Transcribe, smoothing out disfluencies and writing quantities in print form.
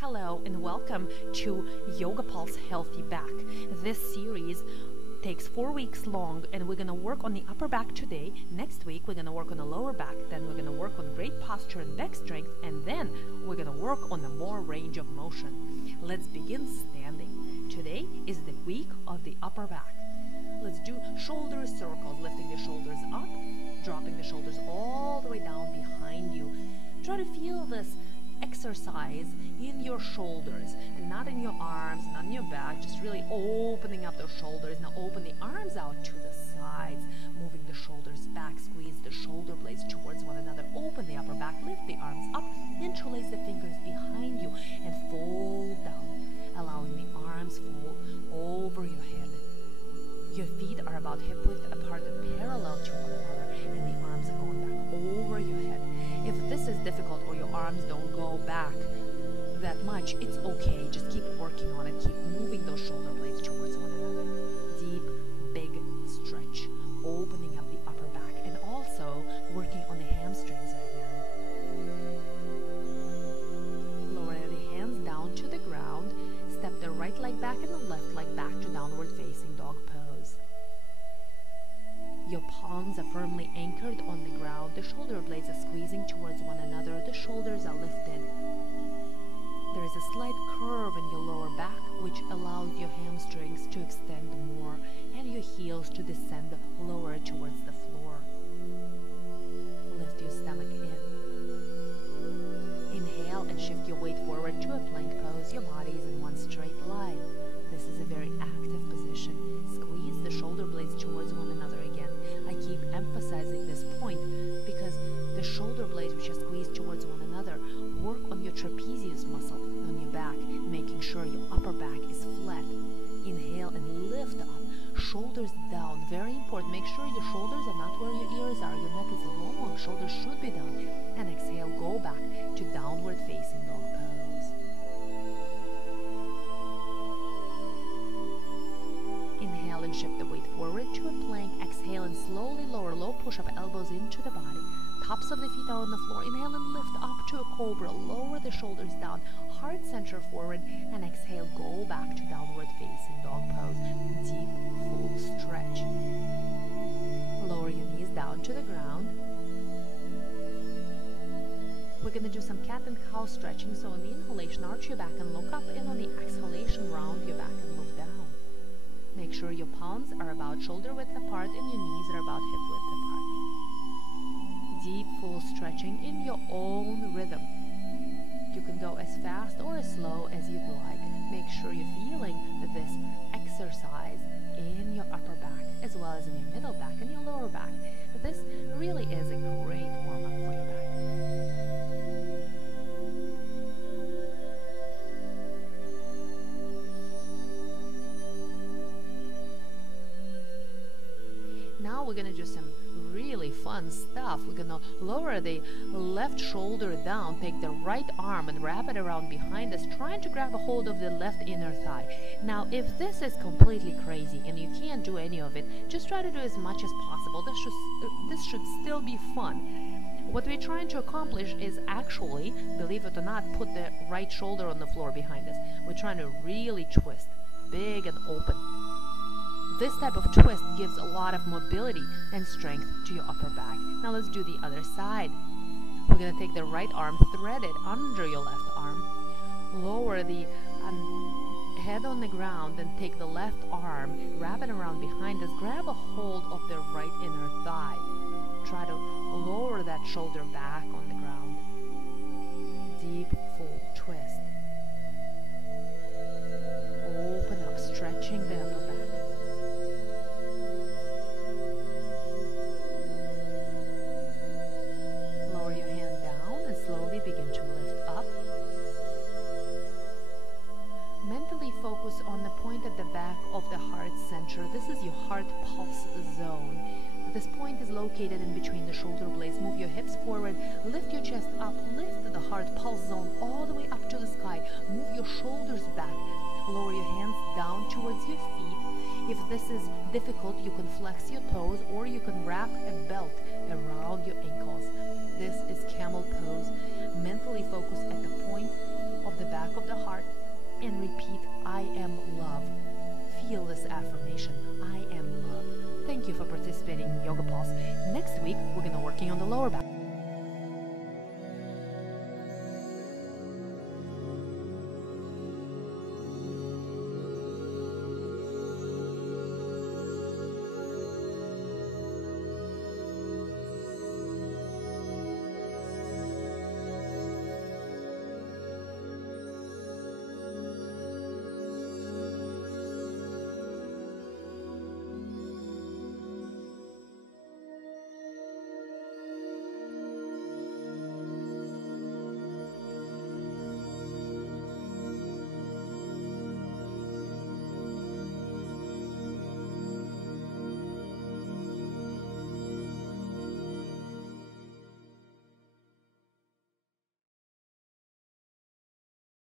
Hello and welcome to Yoga Pulse Healthy Back. This series takes 4 weeks long and we're going to work on the upper back today. Next week we're going to work on the lower back, then we're going to work on great posture and back strength, and then we're going to work on the more range of motion. Let's begin standing. Today is the week of the upper back. Let's do shoulder circles, lifting the shoulders up, dropping the shoulders all the way down behind you. Try to feel this exercise in your shoulders and not in your arms, not in your back, just really opening up those shoulders. Now open the arms out to the sides, moving the shoulders back, squeeze the shoulder blades towards one another, open the upper back, lift the arms up, interlace the fingers behind you and fold down, allowing the arms fold over your head. Your feet are about hip width apart and parallel to one another, and the arms are going back over your head. If this is difficult or your arms don't go back that much, it's okay. Just keep working on it. Keep moving those shoulder blades towards one another. Deep, big stretch, opening up the upper back, and also working on the hamstrings right now. Lower the hands down to the ground. Step the right leg back and the left leg back to downward facing dog pose. Your palms are firmly anchored on the ground. The shoulder blades are squeezing towards one another. The shoulders are lifted. There is a slight curve in your lower back, which allows your hamstrings to extend more and your heels to descend lower towards the floor. Lift your stomach in. Inhale and shift your weight forward to a plank pose. Your body is in one straight line. This is a very active position. Squeeze the shoulder blades towards one another again. I keep emphasizing this point because the shoulder blades, which are squeezed towards one another, work on your trapezius muscle on your back, making sure your upper back is flat. Inhale and lift up, shoulders down. Very important. Make sure your shoulders are not where your ears are. Your neck is long. Shoulders should be down. And exhale, go back to downward facing dog pose. Inhale and shift the weight forward to a plank. Exhale and slowly lower, low push-up, elbows into the body. Tops of the feet are on the floor. Inhale and lift up to a cobra. Lower the shoulders down. Heart center forward. And exhale, go back to downward facing dog pose. Deep, full stretch. Lower your knees down to the ground. We're going to do some cat and cow stretching. So on the inhalation, arch your back and look up. And on the exhalation, round your back and look down. Make sure your palms are about shoulder width apart and your knees are about hip width apart. Deep, full stretching in your own rhythm. You can go as fast or as slow as you'd like. Make sure you're feeling this exercise in your upper back as well as in your middle back and your lower back. This really is a great warm-up for your back. Now we're going to do some really fun stuff. We're going to lower the left shoulder down, take the right arm and wrap it around behind us, trying to grab a hold of the left inner thigh. Now, if this is completely crazy and you can't do any of it, just try to do as much as possible. This should still be fun. What we're trying to accomplish is actually, believe it or not, put the right shoulder on the floor behind us. We're trying to really twist, big and open. This type of twist gives a lot of mobility and strength to your upper back. Now let's do the other side. We're going to take the right arm, thread it under your left arm, lower the head on the ground, and take the left arm, wrap it around behind us, grab a hold of the right inner thigh. Try to lower that shoulder back on the ground. Deep, full twist. Open up, stretching the upper back. Begin to lift up. Mentally focus on the point at the back of the heart center. This is your heart pulse zone. This point is located in between the shoulder blades. Move your hips forward, lift your chest up, lift the heart pulse zone all the way up to the sky. Move your shoulders back, lower your hands down towards your feet. If this is difficult, you can flex your toes or you can wrap a belt around your ankles. This is camel pose. Mentally focus at the point of the back of the affirmation, I am love. Thank you for participating in Yoga Pulse. Next week, we're going to working on the lower back.